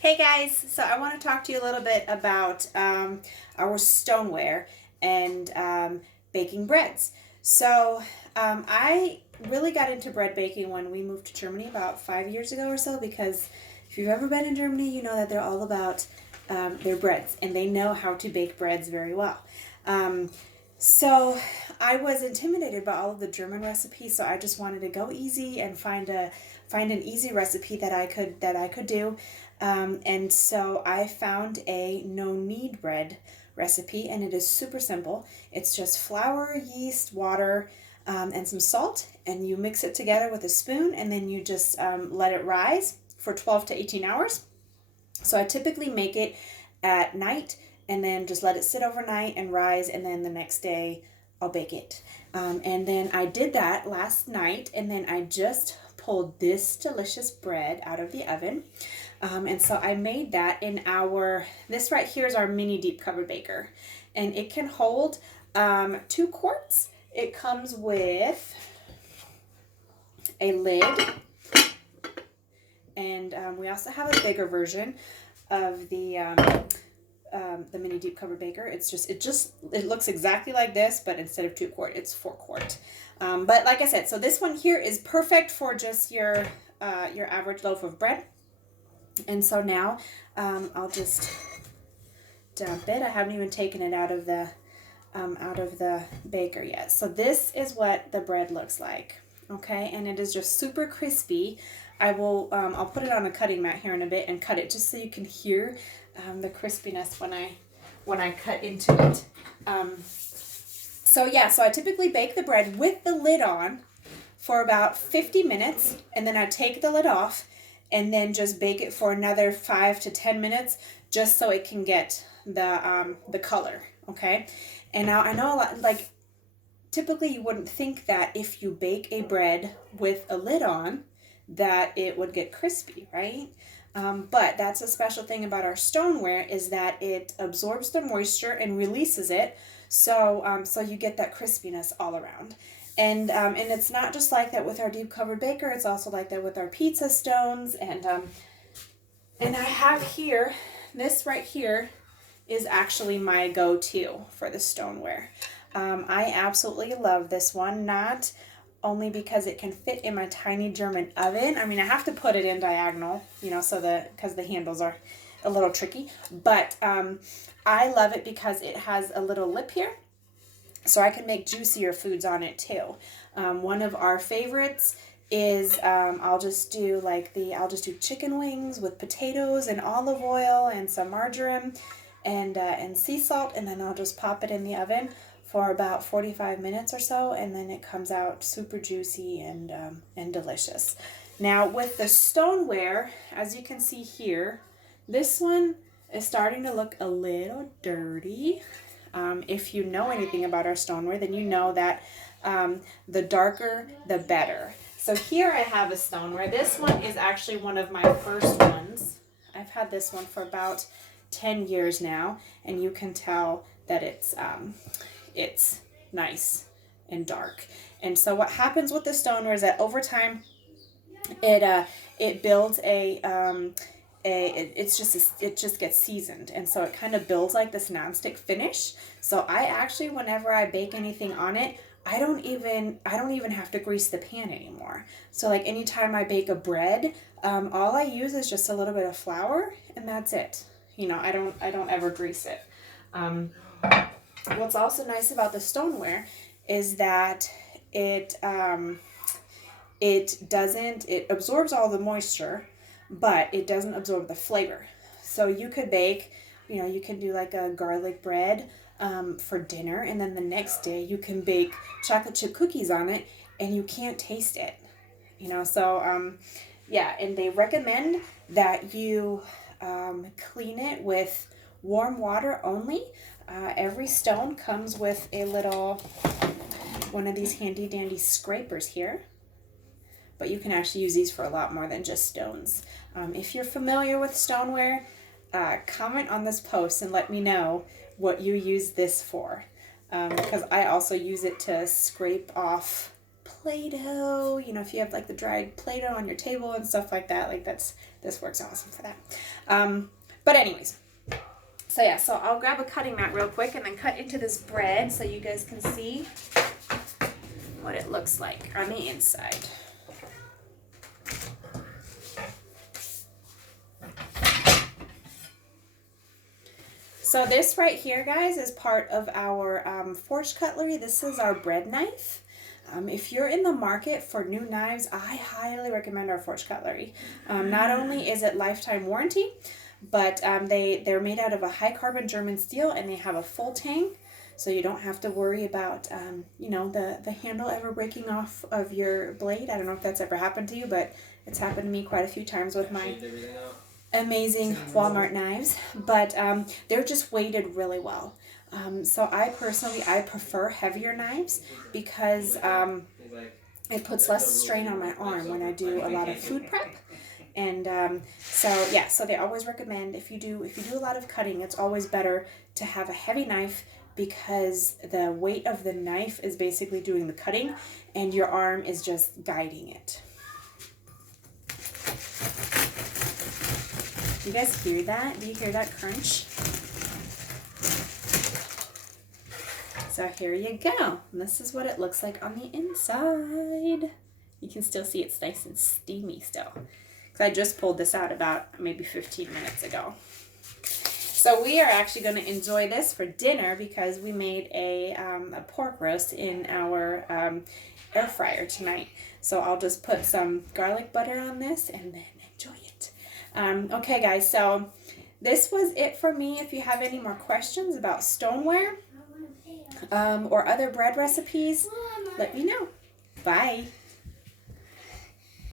Hey guys, so I want to talk to you a little bit about our stoneware and baking breads. I really got into bread baking when we moved to Germany about 5 years ago or so because if you've ever been in Germany, you know that they're all about their breads and they know how to bake breads very well. Um, so I was intimidated by all of the German recipes, so I just wanted to go easy and find an easy recipe that I could do. And so I found a no knead bread recipe, and it is super simple. It's just flour, yeast, water, and some salt, and you mix it together with a spoon, and then you just let it rise for 12 to 18 hours. So I typically make it at night and then just let it sit overnight and rise, and then the next day I'll bake it. And then I did that last night, and then I just pulled this delicious bread out of the oven. And so I made that in this right here is our mini deep covered baker, and it can hold 2 quarts. It comes with a lid, and we also have a bigger version of the mini deep covered baker. It looks exactly like this, but instead of 2 quart, it's 4 quart. But like I said, so this one here is perfect for just your average loaf of bread. And so now I'll just dump it. I haven't even taken it out of the baker yet. So this is what the bread looks like. Okay, and it is just super crispy. I'll put it on a cutting mat here in a bit and cut it just so you can hear the crispiness when I cut into it. So I typically bake the bread with the lid on for about 50 minutes, and then I take the lid off and then just bake it for another 5 to 10 minutes just so it can get the color. Okay, and now I know a lot, like, typically you wouldn't think that if you bake a bread with a lid on that it would get crispy, right? But that's a special thing about our stoneware, is that it absorbs the moisture and releases it, so you get that crispiness all around. And it's not just like that with our deep covered baker; it's also like that with our pizza stones. And I have here, this right here is actually my go-to for the stoneware. I absolutely love this one, not only because it can fit in my tiny German oven. I mean, I have to put it in diagonal, because the handles are a little tricky. But I love it because it has a little lip here, so I can make juicier foods on it too. One of our favorites is I'll just do chicken wings with potatoes and olive oil and some margarine and sea salt, and then I'll just pop it in the oven for about 45 minutes or so, and then it comes out super juicy and delicious. Now with the stoneware, as you can see here, this one is starting to look a little dirty. If you know anything about our stoneware, then you know that the darker, the better. So here I have a stoneware. This one is actually one of my first ones. I've had this one for about 10 years now, and you can tell that it's nice and dark. And so what happens with the stoneware is that over time it builds it just gets seasoned, and so it kind of builds like this nonstick finish. So I actually, whenever I bake anything on it, I don't even have to grease the pan anymore. So like anytime I bake a bread, all I use is just a little bit of flour, and that's it. I don't ever grease it. What's also nice about the stoneware is that it absorbs all the moisture, but it doesn't absorb the flavor. So you could bake, you can do like a garlic bread for dinner, and then the next day you can bake chocolate chip cookies on it, and you can't taste it. And they recommend that you clean it with warm water only. Every stone comes with a little one of these handy dandy scrapers here, but you can actually use these for a lot more than just stones. If you're familiar with stoneware, comment on this post and let me know what you use this for, because I also use it to scrape off Play-Doh. If you have like the dried Play-Doh on your table and stuff like that, like that's this works awesome for that. But anyways, so yeah, so I'll grab a cutting mat real quick and then cut into this bread so you guys can see what it looks like on the inside. So this right here, guys, is part of our forged cutlery. This is our bread knife. If you're in the market for new knives, I highly recommend our forged cutlery. Not only is it lifetime warranty, but they're made out of a high carbon German steel, and they have a full tang, so you don't have to worry about you know, the handle ever breaking off of your blade. I don't know if that's ever happened to you, but it's happened to me quite a few times with my amazing Walmart knives. But they're just weighted really well. So I prefer heavier knives because it puts less strain on my arm when I do a lot of food prep. And so they always recommend, if you do a lot of cutting, it's always better to have a heavy knife, because the weight of the knife is basically doing the cutting and your arm is just guiding it. You guys hear that? Do you hear that crunch? So here you go. And this is what it looks like on the inside. You can still see it's nice and steamy still, because I just pulled this out about maybe 15 minutes ago. So we are actually going to enjoy this for dinner, because we made a pork roast in our air fryer tonight. So I'll just put some garlic butter on this and then enjoy it. Okay, guys, so this was it for me. If you have any more questions about stoneware or other bread recipes, let me know. Bye.